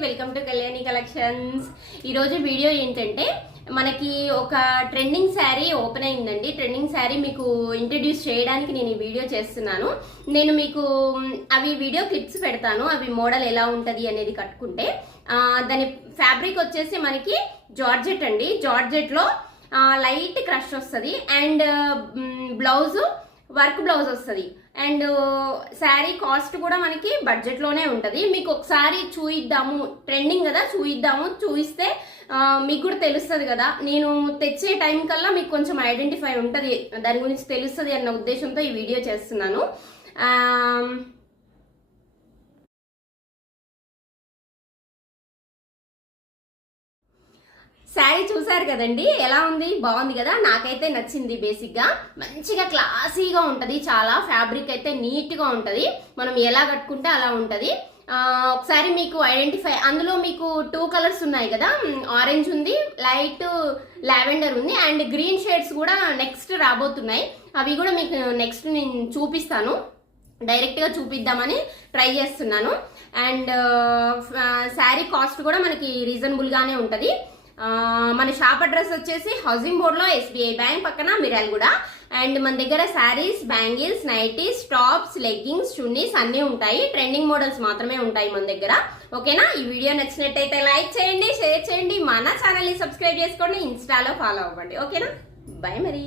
Welcome to Kalyani collections. ఈరోజు video ఏంటంటే మనకి ఒక ట్రెండింగ్ శారీ ఓపెన్ అయిందండి. ట్రెండింగ్ శారీ మీకు ఇంట్రడ్యూస్ చేయడానికి నేను ఈ వీడియో చేస్తున్నాను. నేను మీకు అవి వీడియో క్లిప్స్ పెడతాను, అవి మోడల్ ఎలా ఉంటుంది అనేది కట్టుకుంటే. దాని ఫ్యాబ్రిక్ వచ్చేసి మనకి జార్జెట్ అండి. జార్జెట్లో లైట్ క్రష్ వస్తుంది అండ్ బ్లౌజ్ వర్క్ బ్లౌజ్ వస్తుంది అండ్ శారీ కాస్ట్ కూడా మనకి బడ్జెట్లోనే ఉంటుంది. మీకు ఒకసారి చూయిద్దాము, ట్రెండింగ్ కదా, చూయిస్తే మీకు కూడా తెలుస్తుంది కదా. నేను తెచ్చే టైం కల్లా మీకు కొంచెం ఐడెంటిఫై ఉంటుంది, దాని గురించి తెలుస్తుంది అన్న ఉద్దేశంతో ఈ వీడియో చేస్తున్నాను. శారీ చూసారు కదండి, ఎలా ఉంది? బాగుంది కదా, నాకైతే నచ్చింది. బేసిక్గా మంచిగా క్లాసీగా ఉంటుంది, చాలా ఫ్యాబ్రిక్ అయితే నీట్గా ఉంటుంది, మనం ఎలా కట్టుకుంటే అలా ఉంటుంది. ఒకసారి మీకు ఐడెంటిఫై, అందులో మీకు 2 కలర్స్ ఉన్నాయి కదా, ఆరెంజ్ ఉంది, లైట్ లావెండర్ ఉంది అండ్ గ్రీన్ షేడ్స్ కూడా నెక్స్ట్ రాబోతున్నాయి. అవి కూడా మీకు నెక్స్ట్ నేను చూపిస్తాను, డైరెక్ట్గా చూపిద్దామని ట్రై చేస్తున్నాను. అండ్ శారీ కాస్ట్ కూడా మనకి రీజనబుల్గానే ఉంటుంది. మన షాప్ అడ్రస్ వచ్చేసి హౌసింగ్ బోర్డ్లో SBI బ్యాంక్ పక్కన మిర్యాలగూడ. అండ్ మన దగ్గర saris, bangles, nighties, tops, leggings, chunnis అన్నీ ఉంటాయి. ట్రెండింగ్ మోడల్స్ మాత్రమే ఉంటాయి మన దగ్గర. ఓకేనా? ఈ వీడియో నచ్చినట్టయితే లైక్ చేయండి, షేర్ చేయండి, మన ఛానల్ని సబ్స్క్రైబ్ చేసుకోండి, ఇన్స్టాలో ఫాలో అవ్వండి. ఓకేనా? బై మరి.